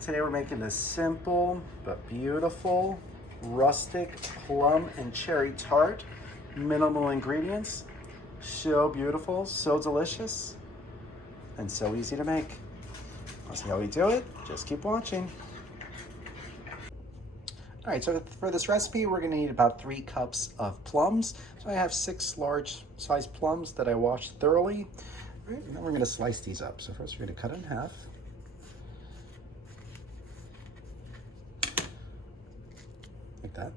Today we're making this simple but beautiful rustic plum and cherry tart. Minimal ingredients, so beautiful, so delicious, and so easy to make. I'll see how we do it. Just keep watching. All right, so for this recipe, we're gonna need about 3 cups of plums. So I have 6 large sized plums that I washed thoroughly. All right, and then we're gonna slice these up. So first we're gonna cut it in half. Like that,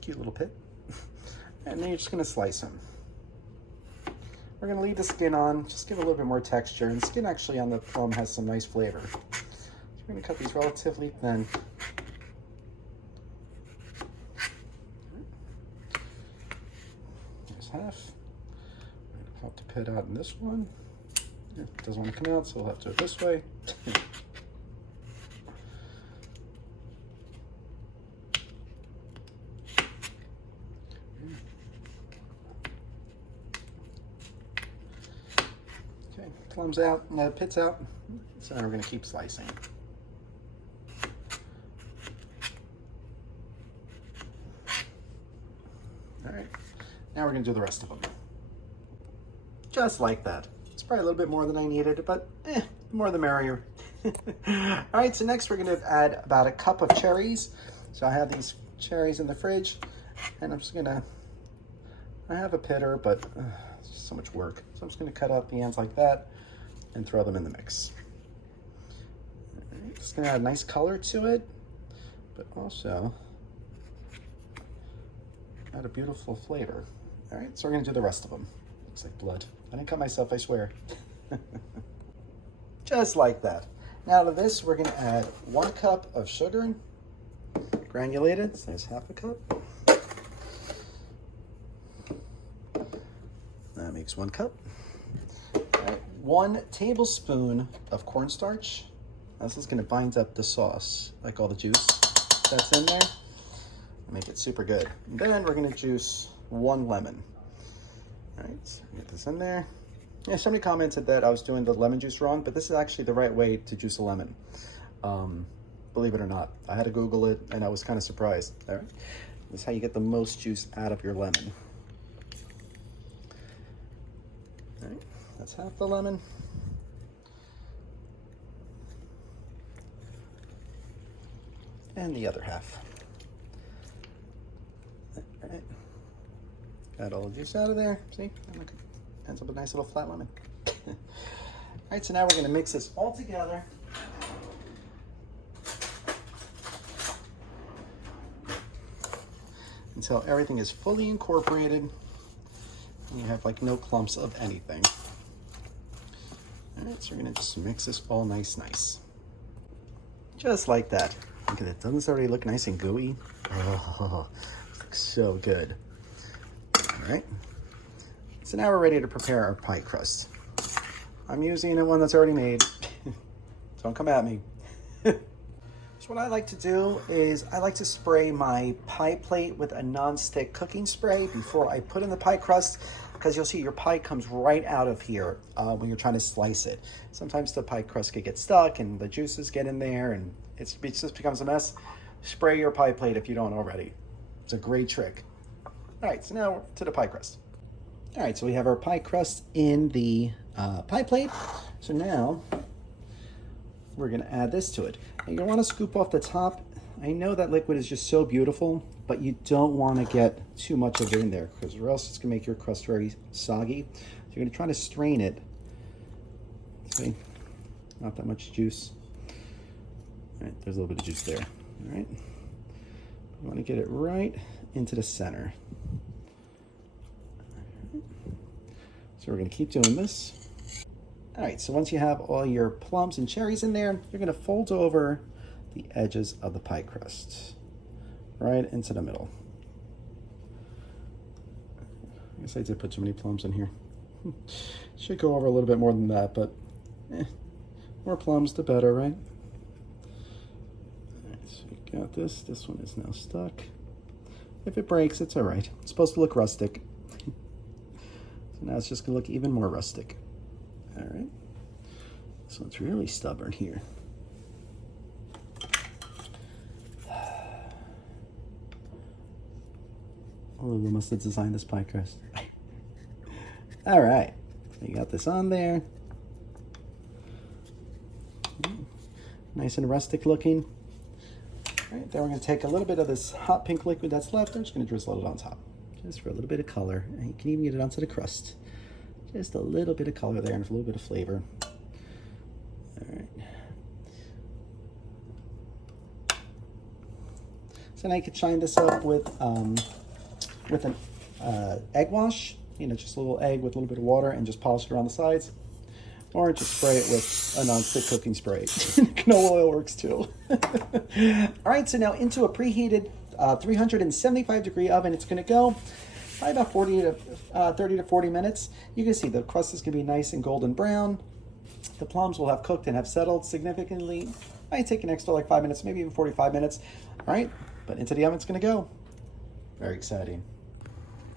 cute little pit. And then you're just gonna slice them. We're gonna leave the skin on, just give it a little bit more texture. And the skin actually on the plum has some nice flavor. So we're gonna cut these relatively thin. There's half. We're gonna pop the pit out in this one. It doesn't want to come out, so we'll have to do it this way. Okay, plums out, pit's out. So now we're going to keep slicing. All right, now we're going to do the rest of them. Just like that. It's probably a little bit more than I needed, but the more the merrier. All right, so next we're going to add about a cup of cherries. So I have these cherries in the fridge, and I'm just going to, I have a pitter, but it's just so much work. So I'm just going to cut out the ends like that and throw them in the mix. It's going to add a nice color to it, but also add a beautiful flavor. All right, so we're going to do the rest of them. Looks like blood. I didn't cut myself, I swear. Just like that. Now to this, we're going to add 1 cup of sugar, granulated. So there's half a cup. That makes 1 cup. All right, 1 tablespoon of cornstarch. This is going to bind up the sauce, like all the juice that's in there. Make it super good. And then we're going to juice 1 lemon. All right, so get this in there. Yeah, somebody commented that I was doing the lemon juice wrong, but this is actually the right way to juice a lemon. Believe it or not. I had to Google it, and I was kind of surprised. All right, this is how you get the most juice out of your lemon. All right, that's half the lemon. And the other half. All right, got all the juice out of there. See, look, ends up a nice little flat lemon. All right, so now we're gonna mix this all together. Until everything is fully incorporated and you have like no clumps of anything. All right, so we're gonna just mix this all nice. Just like that. Look at it, doesn't this already look nice and gooey? Oh, looks so good. All right, so now we're ready to prepare our pie crust. I'm using one that's already made. Don't come at me. So what I like to do is I like to spray my pie plate with a non-stick cooking spray before I put in the pie crust, because you'll see your pie comes right out of here when you're trying to slice it. Sometimes the pie crust could get stuck and the juices get in there and it just becomes a mess. Spray your pie plate if you don't already. It's a great trick. All right, so now to the pie crust. All right, so we have our pie crust in the pie plate. So now we're gonna add this to it. Now you're gonna wanna scoop off the top. I know that liquid is just so beautiful, but you don't wanna get too much of it in there, because or else it's gonna make your crust very soggy. So you're gonna try to strain it. See, not that much juice. All right, there's a little bit of juice there. All right, you wanna get it right into the center. So we're gonna keep doing this. All right, so once you have all your plums and cherries in there, you're gonna fold over the edges of the pie crust, right into the middle. I guess I did put too many plums in here. Should go over a little bit more than that, but more plums the better, right? All right, so we got this. This one is now stuck. If it breaks, it's all right. It's supposed to look rustic. So now it's just gonna look even more rustic. All right, this one's really stubborn here. Lulu must have designed this pie crust. All right, so you got this on there. Nice and rustic looking. All right, then we're gonna take a little bit of this hot pink liquid that's left. I'm just gonna drizzle it on top, just for a little bit of color. And you can even get it onto the crust. Just a little bit of color there and a little bit of flavor. All right. So now you can shine this up with an egg wash. You know, just a little egg with a little bit of water and just polish it around the sides. Or just spray it with a non-stick cooking spray. Canola oil works too. All right, so now into a preheated 375 degree oven, it's gonna go probably about 30 to 40 minutes. You can see the crust is gonna be nice and golden brown. The plums will have cooked and have settled significantly. Might take an extra like 5 minutes, maybe even 45 minutes. All right, but into the oven it's gonna go. Very exciting.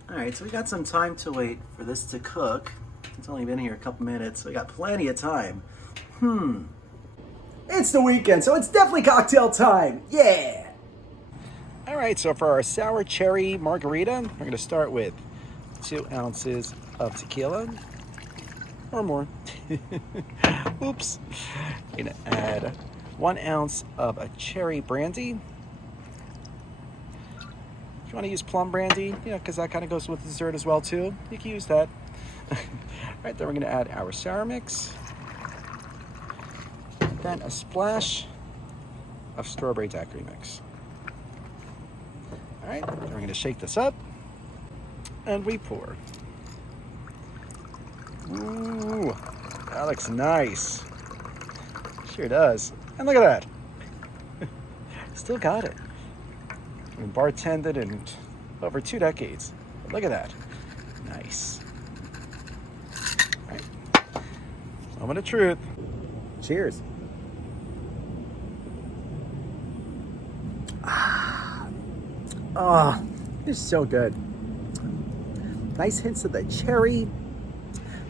All right, so we got some time to wait for this to cook. It's only been here a couple minutes, so we got plenty of time. It's the weekend, so it's definitely cocktail time. Yeah! All right, so for our sour cherry margarita, we're gonna start with 2 ounces of tequila, or more. Oops. We're gonna add 1 ounce of a cherry brandy. If you wanna use plum brandy, you know, because that kind of goes with dessert as well too, you can use that. All right, then we're gonna add our sour mix. Then a splash of strawberry daiquiri mix. All right, then we're gonna shake this up and we pour. Ooh, that looks nice. Sure does. And look at that. Still got it. I've been bartended in over 2 decades. But look at that. Nice. All right. Moment of truth. Cheers. Oh, it's so good. Nice hints of the cherry.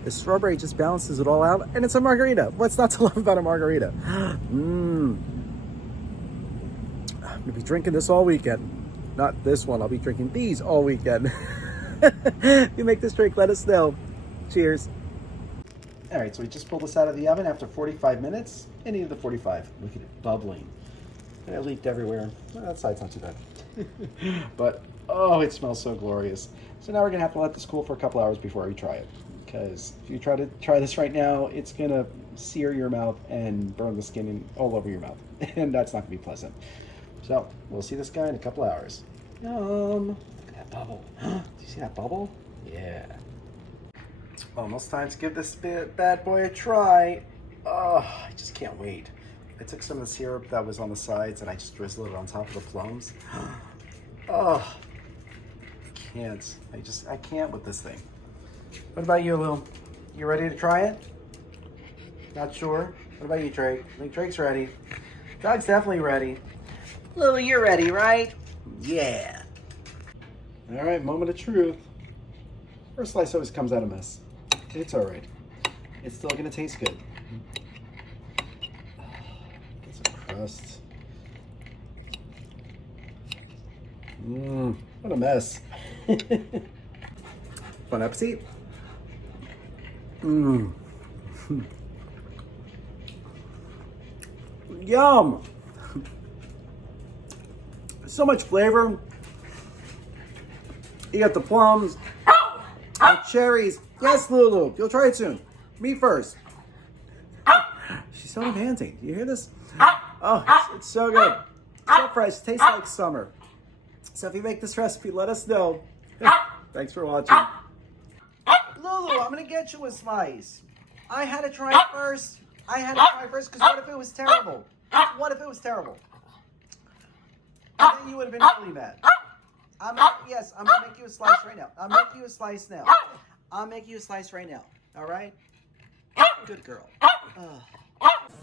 The strawberry just balances it all out, and it's a margarita. What's not to love about a margarita? I'm gonna be drinking this all weekend. Not this one, I'll be drinking these all weekend. If you make this drink, let us know. Cheers. All right, so we just pulled this out of the oven after 45 minutes. Any of the 45, look at it bubbling. And it leaked everywhere. Well, that side's not too bad. But, oh, it smells so glorious. So now we're gonna have to let this cool for a couple hours before we try it. Because if you try this right now, it's gonna sear your mouth and burn the skin all over your mouth. And that's not gonna be pleasant. So, we'll see this guy in a couple hours. Yum! Look at that bubble. Do you see that bubble? Yeah. Almost time to give this bad boy a try. Oh, I just can't wait. I took some of the syrup that was on the sides and I just drizzled it on top of the plums. Oh, I can't with this thing. What about you, Lil? You ready to try it? Not sure? What about you, Drake? I think Drake's ready. Drake's definitely ready. Lil, you're ready, right? Yeah. All right, moment of truth. First slice always comes out a mess. It's all right. It's still gonna taste good. Get some crust. What a mess. Bon appetit. Yum. So much flavor. You got the plums, the cherries. Yes, Lulu, you'll try it soon. Me first. She's so demanding. Do you hear this? Oh, it's so good. So fresh, tastes like summer. So if you make this recipe, let us know. Thanks for watching. Lulu, I'm gonna get you a slice. I had to try it first. Because what if it was terrible? What if it was terrible? And then you would have been really mad. I'm gonna make you a slice right now. I'll make you a slice now. I'll make you a slice right now. All right? Good girl.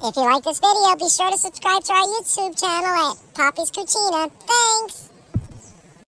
If you like this video, be sure to subscribe to our YouTube channel at Poppy's Cucina. Thanks!